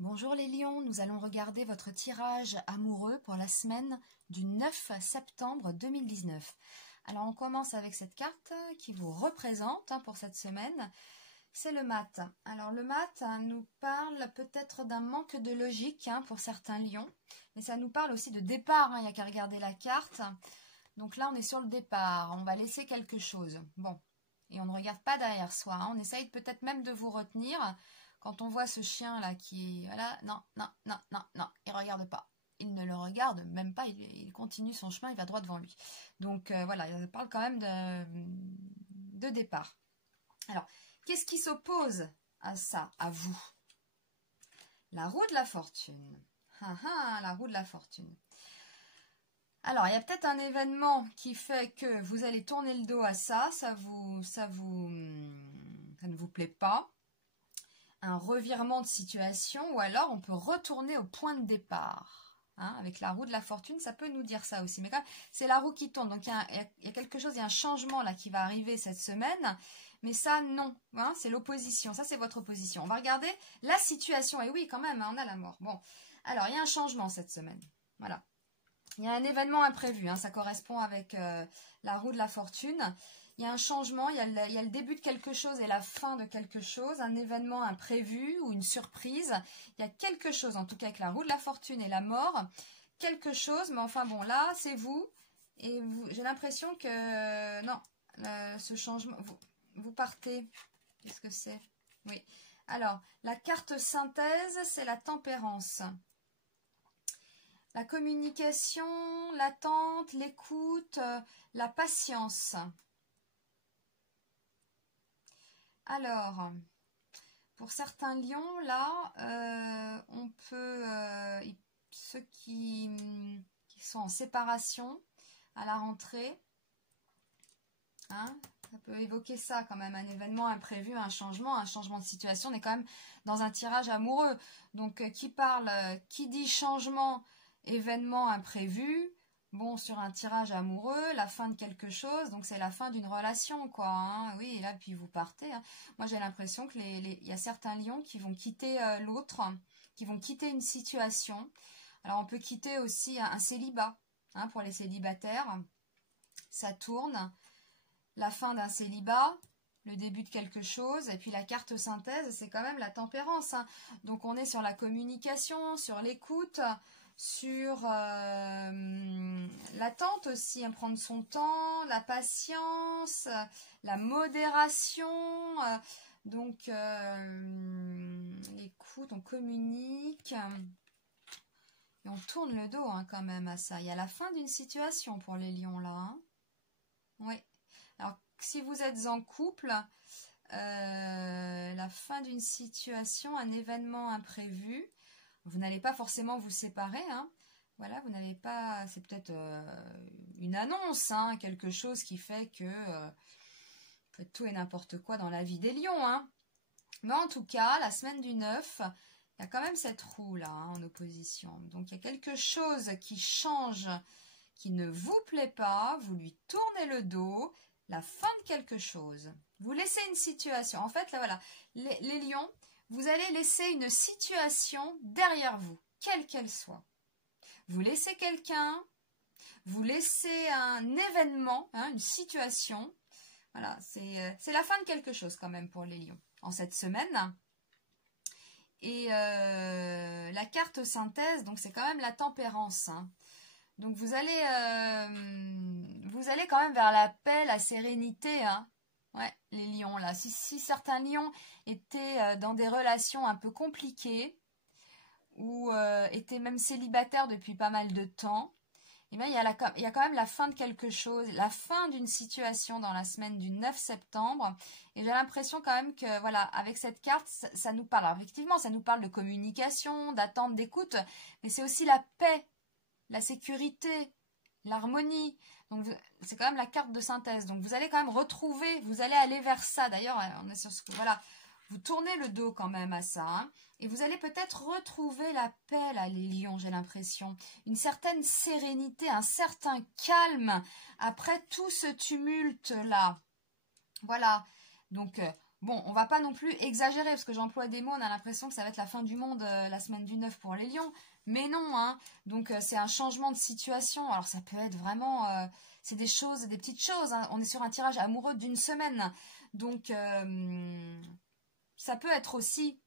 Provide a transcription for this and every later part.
Bonjour les lions, nous allons regarder votre tirage amoureux pour la semaine du 9 septembre 2019. Alors on commence avec cette carte qui vous représente pour cette semaine, c'est le mat. Alors le mat nous parle peut-être d'un manque de logique pour certains lions, mais ça nous parle aussi de départ, il n'y a qu'à regarder la carte. Donc là on est sur le départ, on va laisser quelque chose. Bon, et on ne regarde pas derrière soi, on essaye peut-être même de vous retenir. Quand on voit ce chien là qui est... Voilà, non, non, non, non, non, il ne regarde pas. Il ne le regarde même pas, il continue son chemin, il va droit devant lui. Donc voilà, il parle quand même de départ. Alors, qu'est-ce qui s'oppose à ça, à vous? La roue de la fortune. La roue de la fortune. Alors, il y a peut-être un événement qui fait que vous allez tourner le dos à ça, ça ne vous plaît pas. Un revirement de situation, ou alors on peut retourner au point de départ. Avec la roue de la fortune, ça peut nous dire ça aussi. Mais quand même, c'est la roue qui tourne. Donc, il y a quelque chose, il y a un changement là qui va arriver cette semaine. Mais ça, non. C'est l'opposition. Ça, c'est votre opposition. On va regarder la situation. Et oui, quand même, on a la mort. Bon, alors, il y a un changement cette semaine. Voilà. Il y a un événement imprévu. Ça correspond avec la roue de la fortune. Il y a un changement, il y a le début de quelque chose et la fin de quelque chose, un événement imprévu ou une surprise. Il y a quelque chose, en tout cas avec la roue de la fortune et la mort, quelque chose, mais enfin bon, là, c'est vous. Et j'ai l'impression que, non, ce changement, vous partez. Qu'est-ce que c'est? Oui. Alors, la carte synthèse, c'est la tempérance. La communication, l'attente, l'écoute, la patience. Alors, pour certains lions, là, on peut, ceux qui sont en séparation à la rentrée, ça peut évoquer ça quand même, un événement imprévu, un changement de situation. On est quand même dans un tirage amoureux. Donc, qui dit changement, événement imprévu, bon, sur un tirage amoureux, la fin de quelque chose, donc c'est la fin d'une relation, quoi. Oui, et là, puis vous partez. Moi, j'ai l'impression que y a certains lions qui vont quitter l'autre, qui vont quitter une situation. Alors, on peut quitter aussi un célibat, pour les célibataires. Ça tourne. La fin d'un célibat, le début de quelque chose, et puis la carte synthèse, c'est quand même la tempérance. Donc, on est sur la communication, sur l'écoute, sur l'attente aussi, prendre son temps, la patience, la modération, donc l'écoute, on communique et on tourne le dos quand même à ça. Il y a la fin d'une situation pour les lions là. Oui. Alors si vous êtes en couple, la fin d'une situation, un événement imprévu. Vous n'allez pas forcément vous séparer, Voilà, vous n'avez pas... C'est peut-être une annonce, quelque chose qui fait que tout et n'importe quoi dans la vie des lions, Mais en tout cas, la semaine du 9, il y a quand même cette roue-là, en opposition. Donc, il y a quelque chose qui change, qui ne vous plaît pas, vous lui tournez le dos, la fin de quelque chose. Vous laissez une situation. En fait, là, voilà, les lions... Vous allez laisser une situation derrière vous, quelle qu'elle soit. Vous laissez quelqu'un, vous laissez un événement, une situation. Voilà, c'est la fin de quelque chose quand même pour les lions en cette semaine. Et la carte synthèse, donc c'est quand même la tempérance. Donc vous allez quand même vers la paix, la sérénité, Ouais, les lions là. Si certains lions étaient dans des relations un peu compliquées ou étaient même célibataires depuis pas mal de temps, eh bien, il y a quand même la fin de quelque chose, la fin d'une situation dans la semaine du 9 septembre. Et j'ai l'impression quand même que, voilà, avec cette carte, ça nous parle. Alors, effectivement, ça nous parle de communication, d'attente, d'écoute, mais c'est aussi la paix, la sécurité, l'harmonie. Donc, c'est quand même la carte de synthèse. Donc, vous allez quand même retrouver, vous allez aller vers ça. D'ailleurs, on est sur ce que, voilà, vous tournez le dos quand même à ça. Et vous allez peut-être retrouver la paix, là, les lions, j'ai l'impression. Une certaine sérénité, un certain calme après tout ce tumulte-là. Voilà. Donc, Bon, on va pas non plus exagérer, parce que j'emploie des mots, on a l'impression que ça va être la fin du monde la semaine du 9 pour les lions. Mais non, hein. Donc c'est un changement de situation. Alors ça peut être vraiment... c'est des choses, des petites choses, hein. On est sur un tirage amoureux d'une semaine. Donc ça peut être aussi...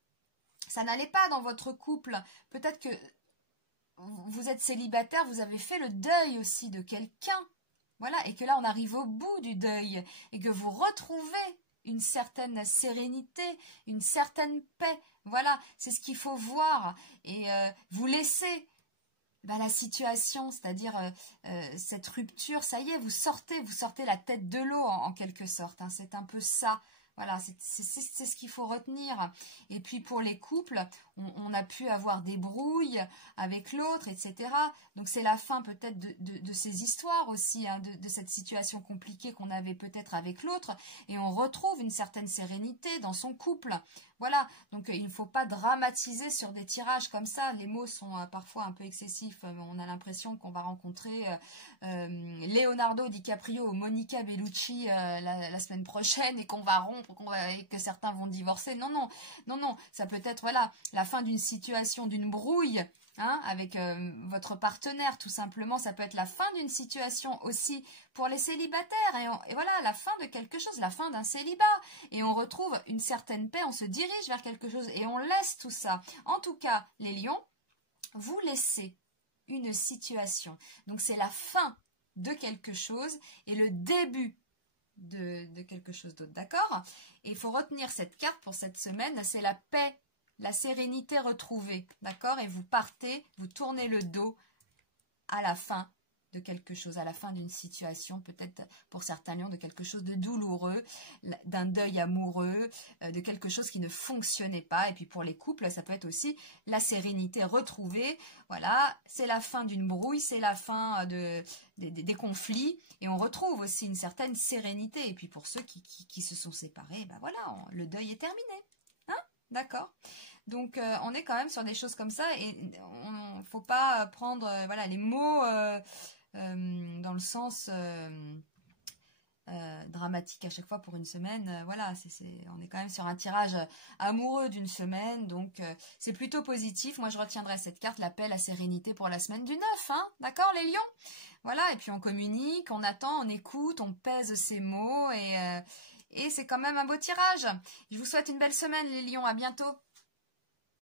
Ça n'allait pas dans votre couple. Peut-être que vous êtes célibataire, vous avez fait le deuil aussi de quelqu'un. Voilà, et que là on arrive au bout du deuil. Et que vous retrouvez une certaine sérénité, une certaine paix. Voilà, c'est ce qu'il faut voir. Et vous laissez la situation, c'est-à-dire cette rupture, ça y est, vous sortez la tête de l'eau en quelque sorte. Hein, c'est un peu ça. Voilà, c'est ce qu'il faut retenir. Et puis pour les couples, on a pu avoir des brouilles avec l'autre, etc. Donc c'est la fin peut-être de ces histoires aussi, hein, de cette situation compliquée qu'on avait peut-être avec l'autre. Et on retrouve une certaine sérénité dans son couple. Voilà, donc il ne faut pas dramatiser sur des tirages comme ça. Les mots sont parfois un peu excessifs. On a l'impression qu'on va rencontrer Leonardo DiCaprio ou Monica Bellucci la semaine prochaine et qu'on va rompre, et que certains vont divorcer. Non, non, non, non. Ça peut être voilà la fin d'une situation, d'une brouille. Hein, avec votre partenaire, tout simplement. Ça peut être la fin d'une situation aussi pour les célibataires. Et voilà, la fin de quelque chose, la fin d'un célibat. Et on retrouve une certaine paix, on se dirige vers quelque chose et on laisse tout ça. En tout cas, les lions, vous laissez une situation. Donc c'est la fin de quelque chose et le début de quelque chose d'autre, d'accord? Et il faut retenir cette carte pour cette semaine, c'est la paix, la sérénité retrouvée, d'accord? Et vous partez, vous tournez le dos à la fin de quelque chose, à la fin d'une situation, peut-être pour certains lions, de quelque chose de douloureux, d'un deuil amoureux, de quelque chose qui ne fonctionnait pas. Et puis pour les couples, ça peut être aussi la sérénité retrouvée. Voilà, c'est la fin d'une brouille, c'est la fin des conflits. Et on retrouve aussi une certaine sérénité. Et puis pour ceux qui se sont séparés, ben voilà, le deuil est terminé. Hein? D'accord? Donc on est quand même sur des choses comme ça et on faut pas prendre voilà les mots dans le sens dramatique à chaque fois pour une semaine. Voilà, on est quand même sur un tirage amoureux d'une semaine, donc c'est plutôt positif. Moi je retiendrai cette carte, la paix, la sérénité pour la semaine du 9, hein, d'accord les lions? Voilà, et puis on communique, on attend, on écoute, on pèse ses mots et c'est quand même un beau tirage. Je vous souhaite une belle semaine les lions, à bientôt.